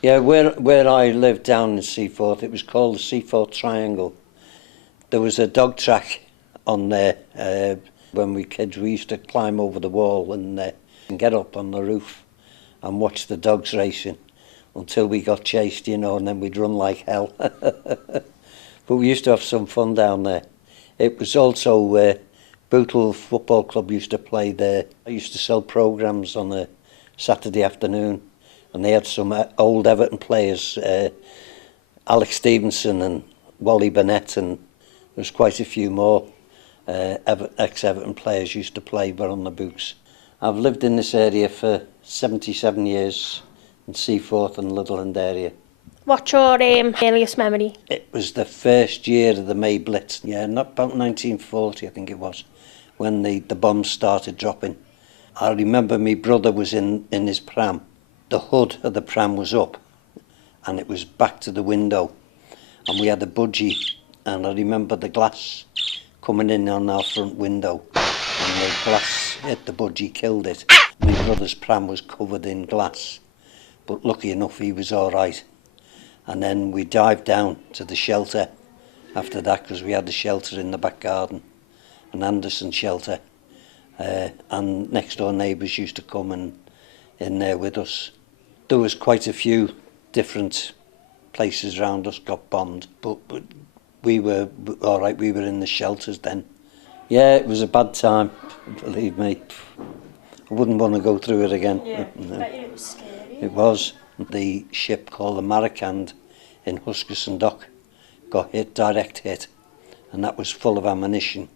Yeah, where I lived down in Seaforth, it was called the Seaforth Triangle. There was a dog track on there. When we kids, we used to climb over the wall and get up on the roof and watch the dogs racing until we got chased, and then we'd run like hell. But we used to have some fun down there. It was also Bootle Football Club used to play there. I used to sell programmes on a Saturday afternoon, and they had some old Everton players, Alex Stevenson and Wally Burnett, and there was quite a few more ex-Everton players used to play were on the books. I've lived in this area for 77 years in Seaforth and Litherland area. What's your earliest memory? It was the first year of the May Blitz, not about 1940 I think it was, when the bombs started dropping. I remember my brother was in his pram. The hood of the pram was up and it was back to the window, and we had a budgie, and I remember the glass coming in on our front window, and the glass hit the budgie, killed it. My brother's pram was covered in glass, but lucky enough he was all right. And then we dived down to the shelter after that, because we had the shelter in the back garden, an Anderson shelter, and next door neighbours used to come in there with us. There was quite a few different places around us got bombed, but we were all right. We were in the shelters then. Yeah, it was a bad time, believe me. I wouldn't want to go through it again. Yeah, no. It was scary. It was. The ship called the Marikand in Huskisson Dock got hit, direct hit, and that was full of ammunition,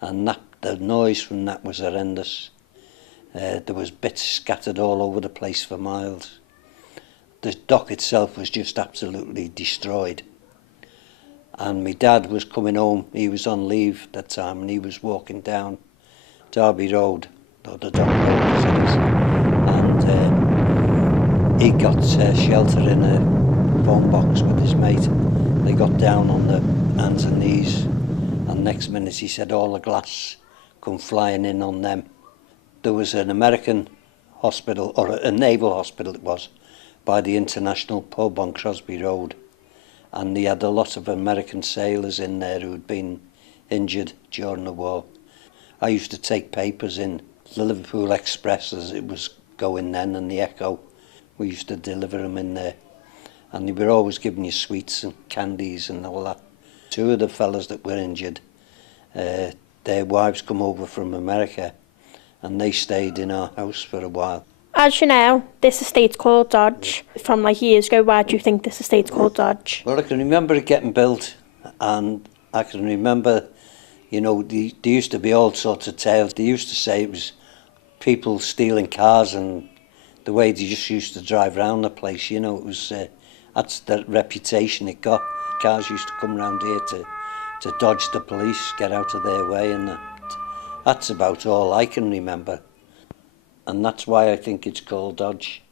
and the noise from that was horrendous. There was bits scattered all over the place for miles. The dock itself was just absolutely destroyed. And my dad was coming home. He was on leave at that time, and he was walking down Derby Road, or the Dock Road as it is, and he got shelter in a phone box with his mate. They got down on the hands and knees, and next minute he said all the glass come flying in on them. There was an American hospital, or a naval hospital it was, by the International pub on Crosby Road, and they had a lot of American sailors in there who had been injured during the war. I used to take papers in the Liverpool Express as it was going then, and the Echo. We used to deliver them in there, and they were always giving you sweets and candies and all that. Two of the fellas that were injured, their wives come over from America, and they stayed in our house for a while. As you know, this estate's called Dodge. From years ago, why do you think this estate's called Dodge? Well, I can remember it getting built, and I can remember, there used to be all sorts of tales. They used to say it was people stealing cars, and the way they just used to drive around the place, it was, that's the reputation it got. Cars used to come round here to dodge the police, get out of their way, and that's about all I can remember. And that's why I think it's called Dodge.